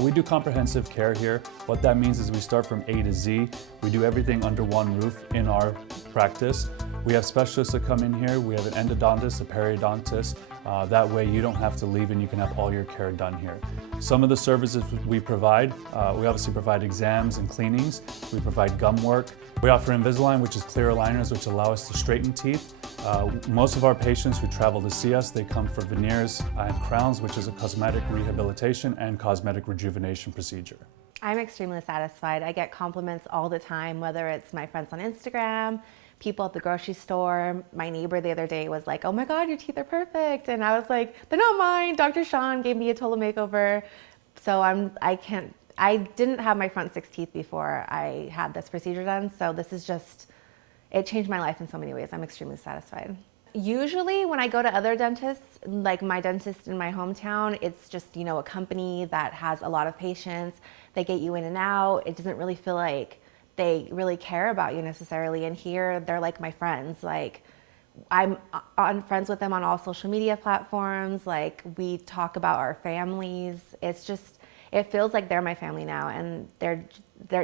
We do comprehensive care here. What that means is we start from A to Z. We do everything under one roof in our practice. We have specialists that come in here. We have an endodontist, a periodontist. That way you don't have to leave and you can have all your care done here. Some of the services we provide, we obviously provide exams and cleanings. We provide gum work. We offer Invisalign, which is clear aligners, which allow us to straighten teeth. Most of our patients who travel to see us, they come for veneers and crowns, which is a cosmetic rehabilitation and cosmetic rejuvenation procedure. I'm extremely satisfied. I get compliments all the time, whether it's my friends on Instagram, people at the grocery store. My neighbor the other day was like, "Oh my God, your teeth are perfect." And I was like, "They're not mine. Dr. Sean gave me a total makeover." So I didn't have my front 6 teeth before I had this procedure done. So this is just, it changed my life in so many ways. I'm extremely satisfied. Usually when I go to other dentists, like my dentist in my hometown, it's just, you know, a company that has a lot of patients. They get you in and out. It doesn't really feel like they really care about you necessarily. And here they're like my friends. Like I'm friends with them on all social media platforms. Like we talk about our families. It's just, it feels like they're my family now. And they're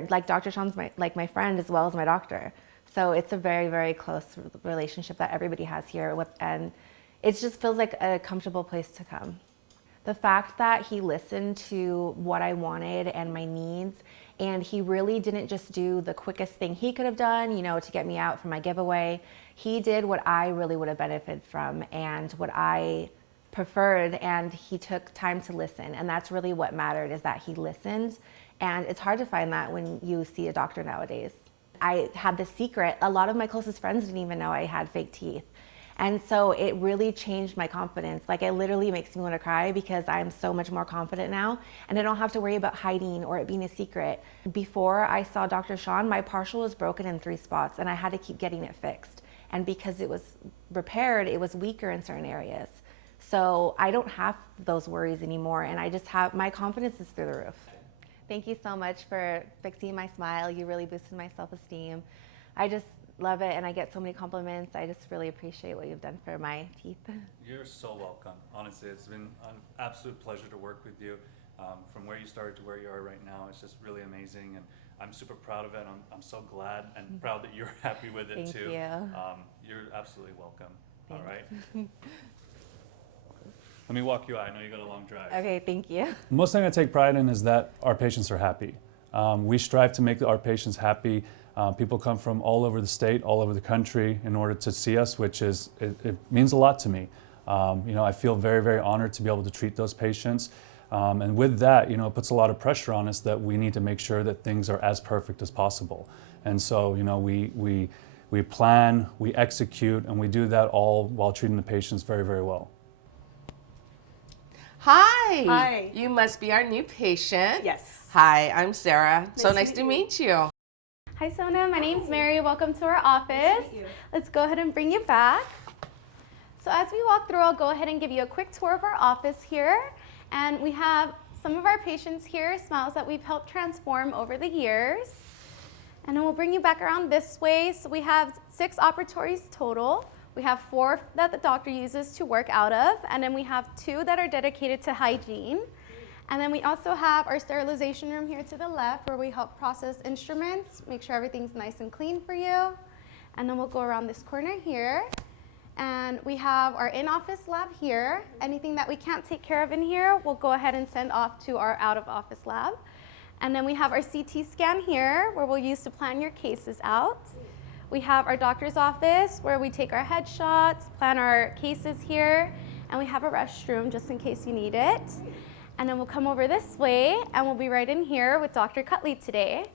like Dr. Sean's my friend as well as my doctor. So it's a very, very close relationship that everybody has here and it just feels like a comfortable place to come. The fact that he listened to what I wanted and my needs, and he really didn't just do the quickest thing he could have done, you know, to get me out for my giveaway. He did what I really would have benefited from and what I preferred, and he took time to listen. And that's really what mattered, is that he listened. And it's hard to find that when you see a doctor nowadays. I had this secret. A lot of my closest friends didn't even know I had fake teeth. And so it really changed my confidence. Like, it literally makes me want to cry because I'm so much more confident now and I don't have to worry about hiding or it being a secret. Before I saw Dr. Sean, my partial was broken in 3 spots and I had to keep getting it fixed. And because it was repaired, it was weaker in certain areas. So I don't have those worries anymore, and I just have, my confidence is through the roof. Thank you so much for fixing my smile. You really boosted my self-esteem. I just love it, and I get so many compliments. I just really appreciate what you've done for my teeth. You're so welcome. Honestly, it's been an absolute pleasure to work with you. From where you started to where you are right now, it's just really amazing, and I'm super proud of it. I'm so glad and proud that you're happy with it. Thank too. you. You're absolutely welcome. Thanks. All right. Let me walk you out. I know you got a long drive. Okay, thank you. Most thing I take pride in is that our patients are happy. We strive to make our patients happy. People come from all over the state, all over the country in order to see us, which is, it means a lot to me. You know, I feel very, very honored to be able to treat those patients. And with that, you know, it puts a lot of pressure on us that we need to make sure that things are as perfect as possible. And so, you know, we plan, we execute, and we do that all while treating the patients very, very well. Hi. Hi. You must be our new patient. Yes. Hi, I'm Sarah. Nice to meet you. Hi, Sona. My name's Mary. Welcome to our office. Nice to meet you. Let's go ahead and bring you back. So as we walk through, I'll go ahead and give you a quick tour of our office here. And we have some of our patients here, smiles that we've helped transform over the years. And then we'll bring you back around this way. So we have 6 operatories total. We have 4 that the doctor uses to work out of, and then we have 2 that are dedicated to hygiene. And then we also have our sterilization room here to the left where we help process instruments, make sure everything's nice and clean for you. And then we'll go around this corner here. And we have our in-office lab here. Anything that we can't take care of in here, we'll go ahead and send off to our out-of-office lab. And then we have our CT scan here where we'll use to plan your cases out. We have our doctor's office where we take our headshots, plan our cases here, and we have a restroom just in case you need it. And then we'll come over this way and we'll be right in here with Dr. Cutley today.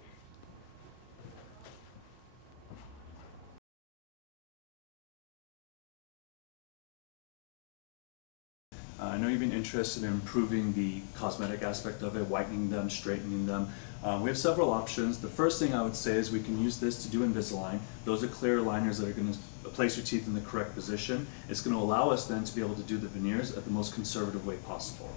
I know you've been interested in improving the cosmetic aspect of it, whitening them, straightening them. We have several options. The first thing I would say is we can use this to do Invisalign. Those are clear aligners that are going to place your teeth in the correct position. It's going to allow us then to be able to do the veneers at the most conservative way possible.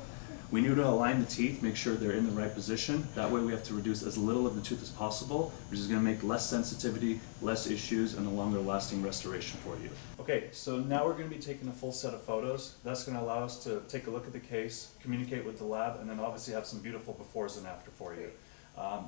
We need to align the teeth, make sure they're in the right position. That way we have to reduce as little of the tooth as possible, which is going to make less sensitivity, less issues, and a longer lasting restoration for you. Okay, so now we're going to be taking a full set of photos. That's going to allow us to take a look at the case, communicate with the lab, and then obviously have some beautiful befores and after for you.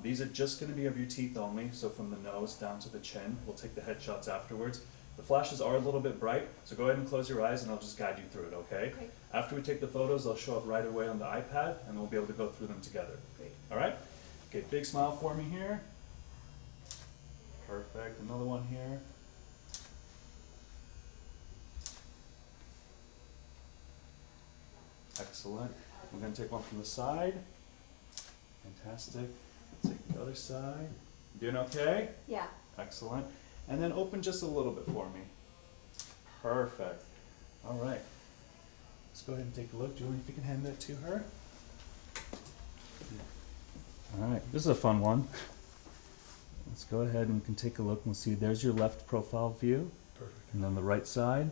These are just going to be of your teeth only, so from the nose down to the chin. We'll take the headshots afterwards. The flashes are a little bit bright, so go ahead and close your eyes and I'll just guide you through it, okay? Great. After we take the photos, they'll show up right away on the iPad and we'll be able to go through them together. Great. All right? Okay, big smile for me here. Perfect. Another one here. Excellent. We're going to take one from the side. Fantastic. Take the other side. Doing okay? Yeah. Excellent. And then open just a little bit for me. Perfect. All right. Let's go ahead and take a look. Julie, if you can hand that to her. All right. This is a fun one. Let's go ahead and we can take a look and we'll see there's your left profile view. Perfect. And then the right side.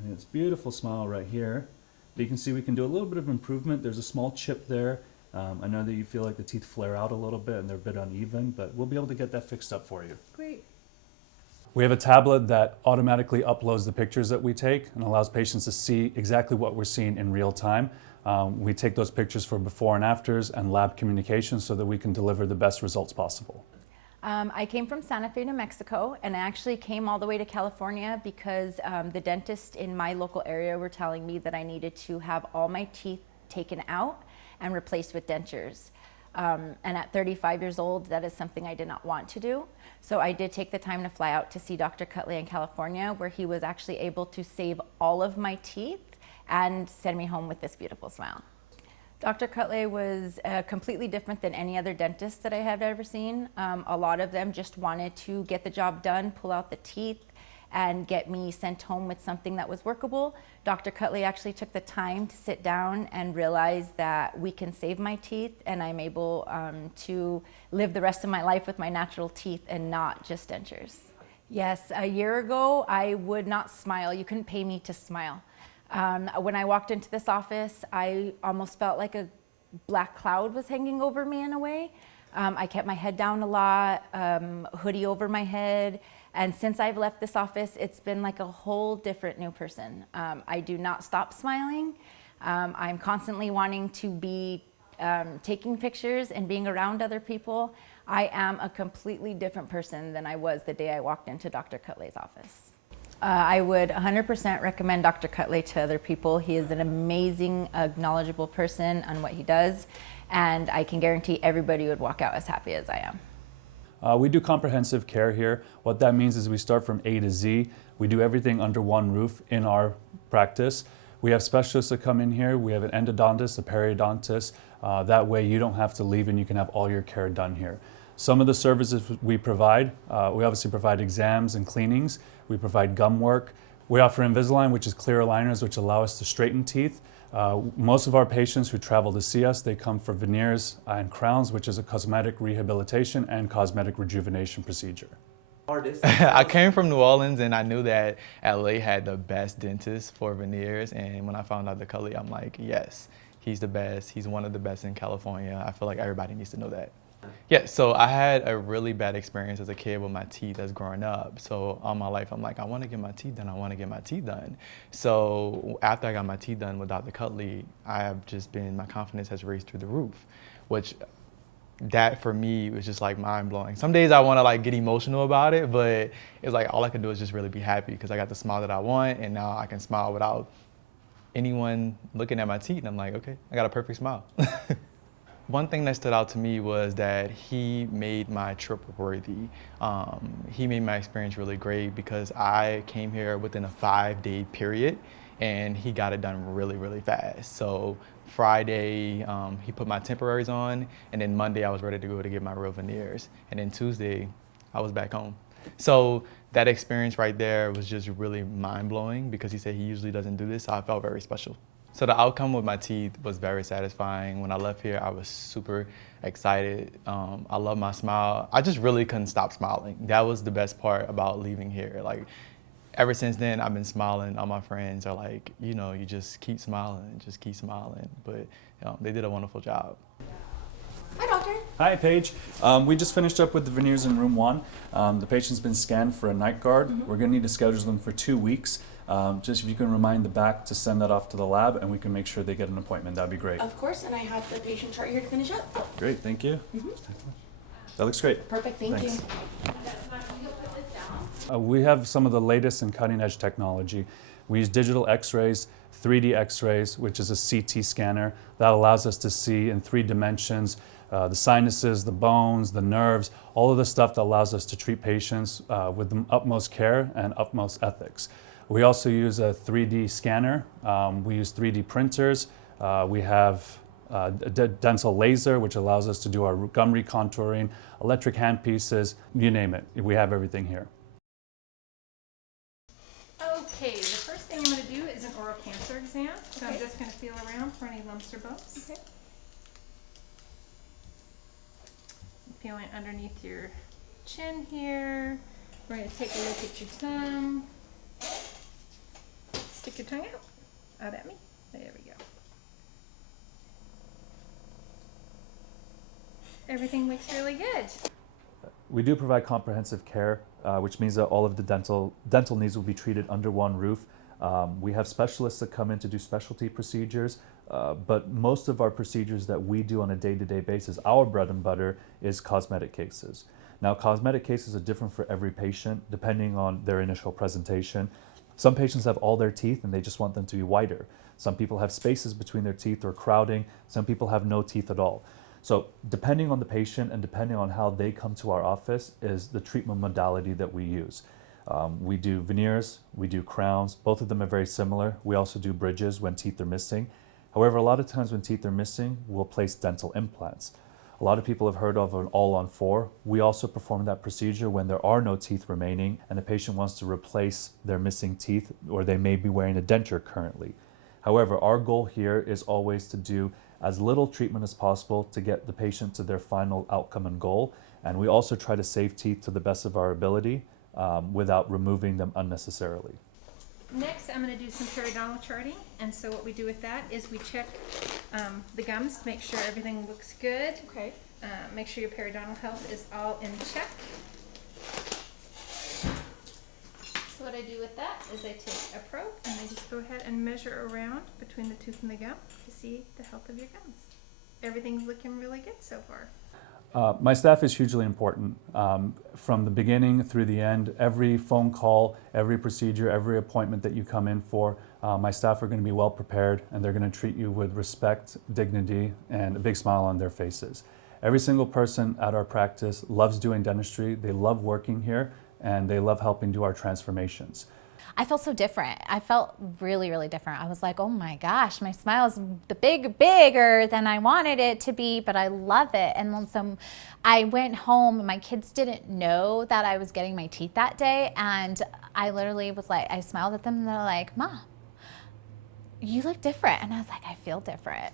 And it's beautiful smile right here. But you can see we can do a little bit of improvement. There's a small chip there. I know that you feel like the teeth flare out a little bit and they're a bit uneven, but we'll be able to get that fixed up for you. Great. We have a tablet that automatically uploads the pictures that we take and allows patients to see exactly what we're seeing in real time. We take those pictures for before and afters and lab communication so that we can deliver the best results possible. I came from Santa Fe, New Mexico, and I actually came all the way to California because the dentist in my local area were telling me that I needed to have all my teeth taken out and replaced with dentures. And at 35 years old, that is something I did not want to do. So I did take the time to fly out to see Dr. Cutley in California, where he was actually able to save all of my teeth and send me home with this beautiful smile. Dr. Cutley was completely different than any other dentist that I have ever seen. A lot of them just wanted to get the job done, pull out the teeth, and get me sent home with something that was workable. Dr. Cutley actually took the time to sit down and realize that we can save my teeth and I'm able to live the rest of my life with my natural teeth and not just dentures. Yes, a year ago, I would not smile. You couldn't pay me to smile. When I walked into this office, I almost felt like a black cloud was hanging over me in a way. I kept my head down a lot, hoodie over my head, and since I've left this office, it's been like a whole different new person. I do not stop smiling. I'm constantly wanting to be taking pictures and being around other people. I am a completely different person than I was the day I walked into Dr. Cutley's office. I would 100% recommend Dr. Cutley to other people. He is an amazing, knowledgeable person on what he does, and I can guarantee everybody would walk out as happy as I am. We do comprehensive care here. What that means is we start from A to Z. We do everything under one roof in our practice. We have specialists that come in here. We have an endodontist, a periodontist. That way you don't have to leave and you can have all your care done here. Some of the services we provide, we obviously provide exams and cleanings. We provide gum work. We offer Invisalign, which is clear aligners, which allow us to straighten teeth. Most of our patients who travel to see us, they come for veneers and crowns, which is a cosmetic rehabilitation and cosmetic rejuvenation procedure. I came from New Orleans and I knew that LA had the best dentist for veneers, and when I found out the Cutley, I'm like, yes, he's the best. He's one of the best in California. I feel like everybody needs to know that. Yeah, so I had a really bad experience as a kid with my teeth as growing up. So all my life, I'm like, I want to get my teeth done. I want to get my teeth done. So after I got my teeth done with Dr. Cutley, I have just been, my confidence has raised through the roof, which that for me was just like mind blowing. Some days I want to like get emotional about it, but it's like all I can do is just really be happy because I got the smile that I want, and now I can smile without anyone looking at my teeth. And I'm like, okay, I got a perfect smile. One thing that stood out to me was that he made my trip worthy. He made my experience really great because I came here within a 5-day period and he got it done really, really fast. So Friday, he put my temporaries on, and then Monday I was ready to go to get my real veneers. And then Tuesday, I was back home. So that experience right there was just really mind-blowing because he said he usually doesn't do this, so I felt very special. So the outcome with my teeth was very satisfying. When I left here, I was super excited. I love my smile. I just really couldn't stop smiling. That was the best part about leaving here. Like, ever since then, I've been smiling. All my friends are like, you know, you just keep smiling, just keep smiling. But they did a wonderful job. Hi, doctor. Hi, Paige. We just finished up with the veneers in room 1. The patient's been scanned for a night guard. We're going to need to schedule them for 2 weeks. Just if you can remind the back to send that off to the lab, and we can make sure they get an appointment. That'd be great. Of course, and I have the patient chart here to finish up. Great, thank you. That looks great. Perfect, thank you. We have some of the latest and cutting edge technology. We use digital x-rays, 3D x-rays, which is a CT scanner that allows us to see in 3 dimensions the sinuses, the bones, the nerves, all of the stuff that allows us to treat patients with the utmost care and utmost ethics. We also use a 3D scanner. We use 3D printers. We have a dental laser, which allows us to do our gum recontouring, electric handpieces, you name it. We have everything here. Okay, the first thing I'm going to do is an oral cancer exam. So I'm just going to feel around for any lumps or bumps. Okay. Feeling underneath your chin here. We're going to take a look at your tongue. Stick your tongue out at me. There we go. Everything looks really good. We do provide comprehensive care, which means that all of the dental needs will be treated under one roof. We have specialists that come in to do specialty procedures, but most of our procedures that we do on a day-to-day basis, our bread and butter is cosmetic cases. Now, cosmetic cases are different for every patient depending on their initial presentation. Some patients have all their teeth and they just want them to be whiter. Some people have spaces between their teeth or crowding. Some people have no teeth at all. So depending on the patient and depending on how they come to our office is the treatment modality that we use. We do veneers, we do crowns. Both of them are very similar. We also do bridges when teeth are missing. However, a lot of times when teeth are missing, we'll place dental implants. A lot of people have heard of an all-on-4. We also perform that procedure when there are no teeth remaining and the patient wants to replace their missing teeth, or they may be wearing a denture currently. However, our goal here is always to do as little treatment as possible to get the patient to their final outcome and goal. And we also try to save teeth to the best of our ability without removing them unnecessarily. Next, I'm going to do some periodontal charting. And so what we do with that is we check the gums to make sure everything looks good. Okay. Make sure your periodontal health is all in check. So what I do with that is I take a probe and I just go ahead and measure around between the tooth and the gum to see the health of your gums. Everything's looking really good so far. My staff is hugely important. From the beginning through the end, every phone call, every procedure, every appointment that you come in for, my staff are going to be well prepared and they're going to treat you with respect, dignity, and a big smile on their faces. Every single person at our practice loves doing dentistry, they love working here, and they love helping do our transformations. I felt so different. I felt really, really different. I was like, oh my gosh, my smile is bigger than I wanted it to be, but I love it. And then I went home and my kids didn't know that I was getting my teeth that day. And I literally was like, I smiled at them and they're like, Mom, you look different. And I was like, I feel different.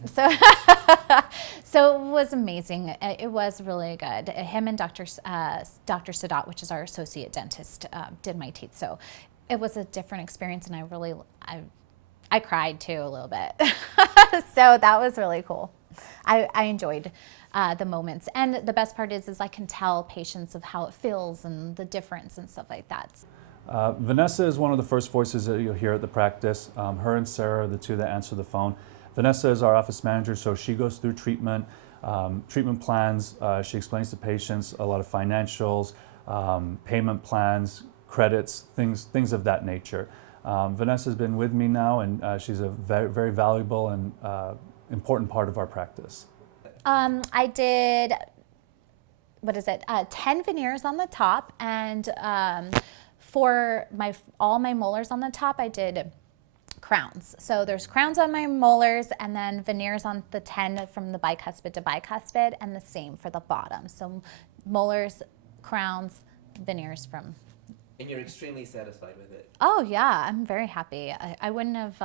So it was amazing. It was really good. Him and Dr. Sadat, which is our associate dentist, did my teeth. So it was a different experience, and I cried too a little bit. So that was really cool. I enjoyed the moments, and the best part is I can tell patients of how it feels and the difference and stuff like that. Vanessa is one of the first voices that you'll hear at the practice. Her and Sarah are the two that answer the phone. Vanessa is our office manager, so she goes through treatment plans. She explains to patients a lot of financials, payment plans, credits, things of that nature. Vanessa's been with me now, and she's a very, very valuable and important part of our practice. I did, 10 veneers on the top, and for all my molars on the top, I did crowns. So there's crowns on my molars and then veneers on the 10 from the bicuspid to bicuspid, and the same for the bottom. So molars, crowns, veneers from. And you're extremely satisfied with it? Oh yeah, I'm very happy. I wouldn't have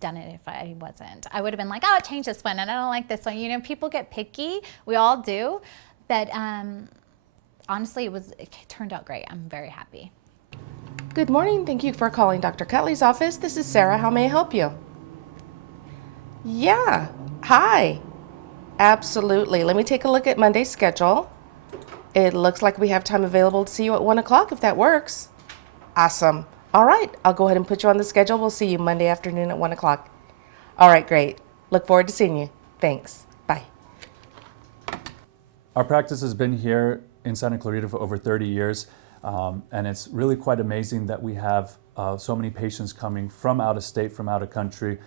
done it if I wasn't. I would have been like, oh, change this one, and I don't like this one. You know, people get picky. We all do. But honestly, it turned out great. I'm very happy. Good morning. Thank you for calling Dr. Cutley's office. This is Sarah. How may I help you? Yeah. Hi. Absolutely. Let me take a look at Monday's schedule. It looks like we have time available to see you at 1 o'clock if that works. Awesome. All right, I'll go ahead and put you on the schedule. We'll see you Monday afternoon at 1 o'clock. All right, great. Look forward to seeing you. Thanks. Bye. Our practice has been here in Santa Clarita for over 30 years, and it's really quite amazing that we have so many patients coming from out of state, from out of country.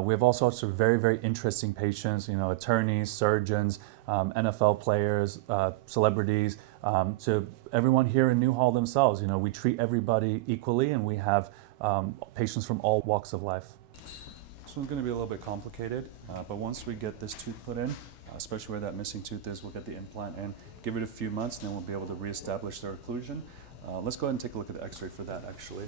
We have all sorts of very, very interesting patients, you know, attorneys, surgeons, NFL players, celebrities, to everyone here in Newhall themselves. You know, we treat everybody equally, and we have patients from all walks of life. This one's going to be a little bit complicated, but once we get this tooth put in, especially where that missing tooth is, we'll get the implant in, give it a few months, and then we'll be able to reestablish their occlusion. Let's go ahead and take a look at the x-ray for that, actually.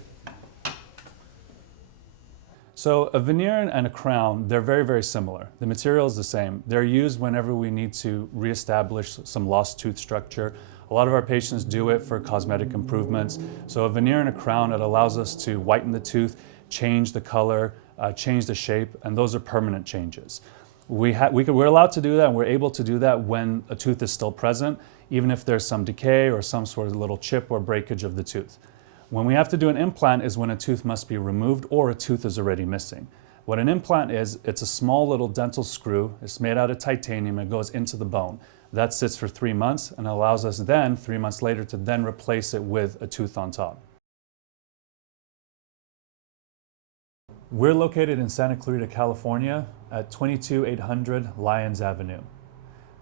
So a veneer and a crown, they're very, very similar. The material is the same. They're used whenever we need to reestablish some lost tooth structure. A lot of our patients do it for cosmetic improvements. So a veneer and a crown, it allows us to whiten the tooth, change the color, change the shape, and those are permanent changes. We're allowed to do that, and we're able to do that when a tooth is still present, even if there's some decay or some sort of little chip or breakage of the tooth. When we have to do an implant is when a tooth must be removed or a tooth is already missing. What an implant is, it's a small little dental screw. It's made out of titanium. It goes into the bone. That sits for 3 months and allows us then, 3 months later, to then replace it with a tooth on top. We're located in Santa Clarita, California at 22800 Lyons Avenue.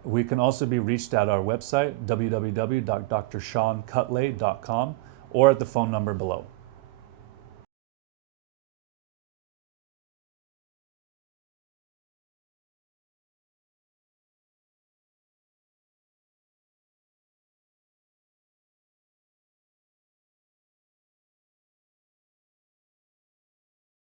We can also be reached at our website, www.drshawncutley.com, or at the phone number below.